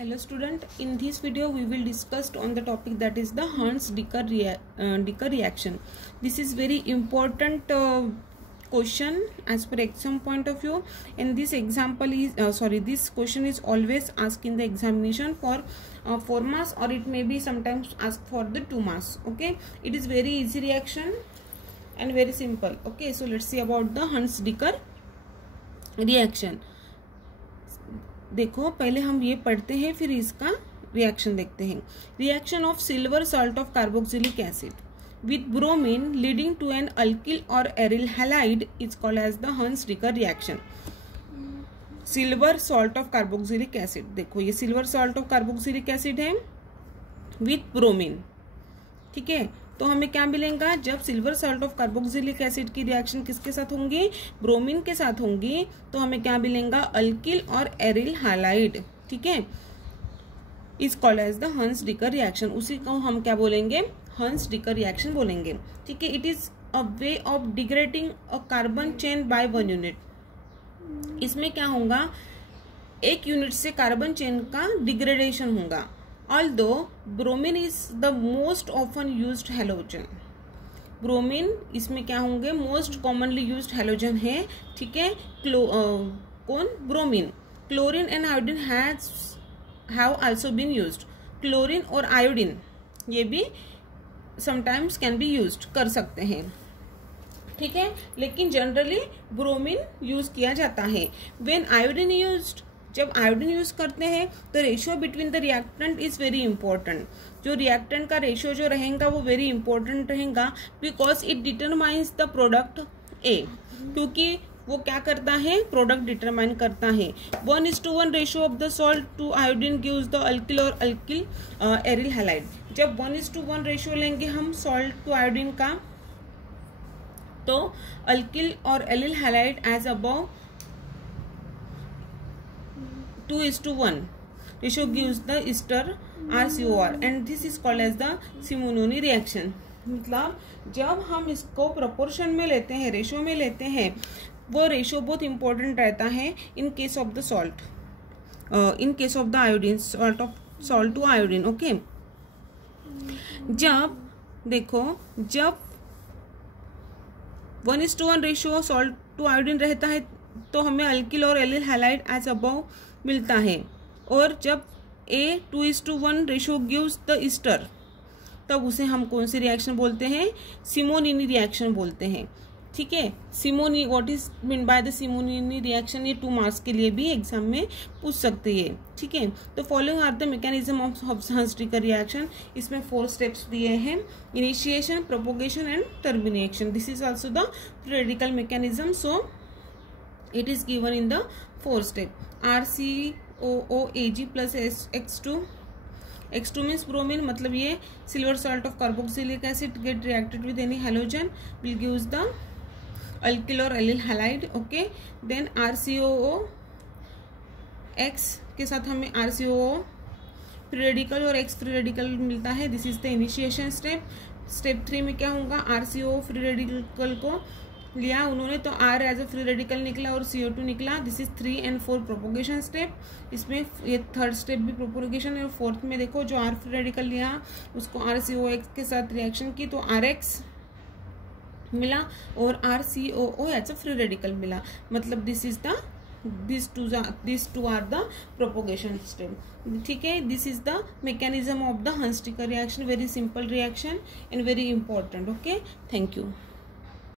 Hello student, in this video we will discuss on the topic that is the Hans-Dicker reaction. This is very important question as per exam point of view, and this example is this question is always asked in the examination for 4 marks, or it may be sometimes asked for the 2 marks. Okay, it is very easy reaction and very simple. Okay, so let's see about the Hans-Dicker reaction. देखो पहले हम ये पढ़ते हैं, फिर इसका reaction देखते हैं. Reaction of silver salt of carboxylic acid with bromine leading to an alkyl और aryl halide is called as the Hunsdiecker reaction. Silver salt of carboxylic acid, देखो ये silver salt of carboxylic acid है with bromine. ठीक है, तो हमें क्या मिलेगा जब silver salt of carboxylic acid की रिएक्शन किसके साथ होंगी, ब्रोमीन के साथ होंगी, तो हमें क्या मिलेगा अल्किल और एरिल हैलाइड. ठीक है, is called as the Hunsdiecker reaction. उसी को हम क्या बोलेंगे, हंस-डिकर रिएक्शन बोलेंगे. ठीक है, it is a way of degrading a carbon chain by 1 unit. इसमें क्या होगा, 1 यूनिट से कार्बन चेन का डिग्रेडेशन होगा. Although bromine is the most often used halogen, bromine इसमें क्या होंगे, मोस्ट कॉमनली यूज्ड हेलोजन है. ठीक है, कौन, bromine. Chlorine and iodine have also been used. Chlorine और आयोडीन ये भी समटाइम्स कैन बी यूज्ड, कर सकते हैं. ठीक है, लेकिन जनरली ब्रोमीन यूज किया जाता है. व्हेन आयोडीन यूज्ड, जब आयोडीन यूज करते हैं तो ratio between the reactant is very important. जो रिएक्टेंट का रेशियो जो रहेगा वो वेरी इंपॉर्टेंट रहेगा, because it determines the product ए. क्योंकि वो क्या करता है, प्रोडक्ट डिटरमाइन करता है. 1:1 ratio of the salt to iodine gives the alkyl और अल्किल एरिल हैलाइड. जब 1:1 रेशियो लेंगे हम सॉल्ट टू आयोडीन का, तो अल्किल और aryl halide as above 2:1 ratio gives the ester RCOR and this is called as the Simononi reaction. मतलब जब हम इसको प्रोपोर्शन में लेते हैं, रेशियो में लेते हैं, वो रेशियो बहुत इंपॉर्टेंट रहता है in case of the salt, in case of the iodine, salt to iodine. Okay, जब देखो जब 1:1 रेशियो सॉल्ट टू आयोडीन रहता है तो हमें अल्किल और एरिल हैलाइड एज अबव मिलता है. और जब A 2:1 ratio gives the Easter, तब उसे हम कौन सी रिएक्शन बोलते हैं, सिमोनिनी रिएक्शन बोलते हैं. ठीक है, Simoni, what is mean by the Simonini reaction, ये 2 मार्क्स के लिए भी एग्जाम में पूछ सकते हैं. ठीक है, तो following are the mechanism of Hunsdiecker reaction. इसमें 4 स्टेप्स दिए हैं, initiation, propagation and termination. This is also the radical mechanism, so it is given in the 4 step. RCOOAg plus X2. X2 means bromine, मतलब ये silver salt of carboxylic acid get reacted with any halogen will gives the alkyl or allyl halide. Okay, then RCOO X के साथ हमें RCOO free radical और X free radical मिलता है. This is the initiation step. Step 3 में क्या होगा, RCOO free radical को लिया उन्होंने तो R as a free radical निकला और CO2 निकला. This is 3 and 4 propagation step. इसमें ये 3rd स्टेप भी प्रोपोगेशन है. और 4th में देखो जो R फ्री रेडिकल लिया उसको RCOX के साथ रिएक्शन की तो RX मिला और RCOO as a free radical मिला. मतलब this two are the propagation step. ठीक है, this is the mechanism of the Hunsdiecker reaction. Very simple reaction and very important. Okay, thank you.